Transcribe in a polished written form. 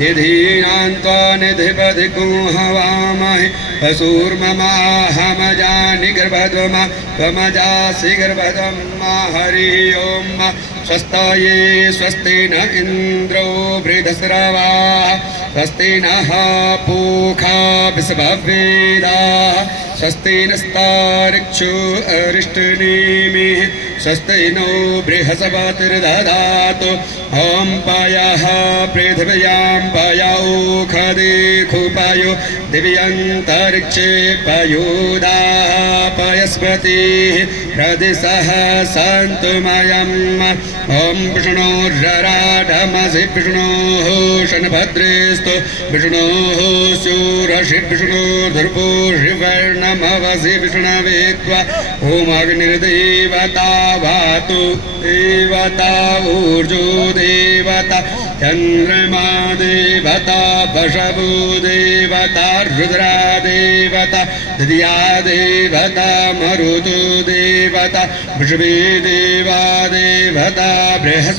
निधीनान्त्वा निधिपतिको हवामहे वसूर्ममाहमजानि गर्भध्वमा त्वमजासि गर्भध्वमा हरि ओम स्वस्ताये स्वस्ति न इन्द्रो बृहस्रवाः स्वस्ति नः पूषा विश्ववेदाः स्वस्ति नस्तार्क्ष्यो अरिष्टनेमिः स्वस्ति नो बृहस्पतिर्दधातु ॐ पयः पृथिव्यां पयोखदेखुपयो दिव्यन्तरिक्षे पयोदाः पयस्पतिः प्रदिशः सन्तु मयम् ॐ विष्णोर्जराढमसि विष्णोः शनभद्रेस्तु विष्णोः शूरषि विष्णोर्धुर्भो शिवर्णमवसि विष्णवे त्वा ॐ अग्निर्देवता वातु देवता ऊर्जो देवता चन्द्रमा देवता वशवो देवता रुद्रा देवता दिया देवता मरुतो देवता विश्वे देवा देवता बृहस्पति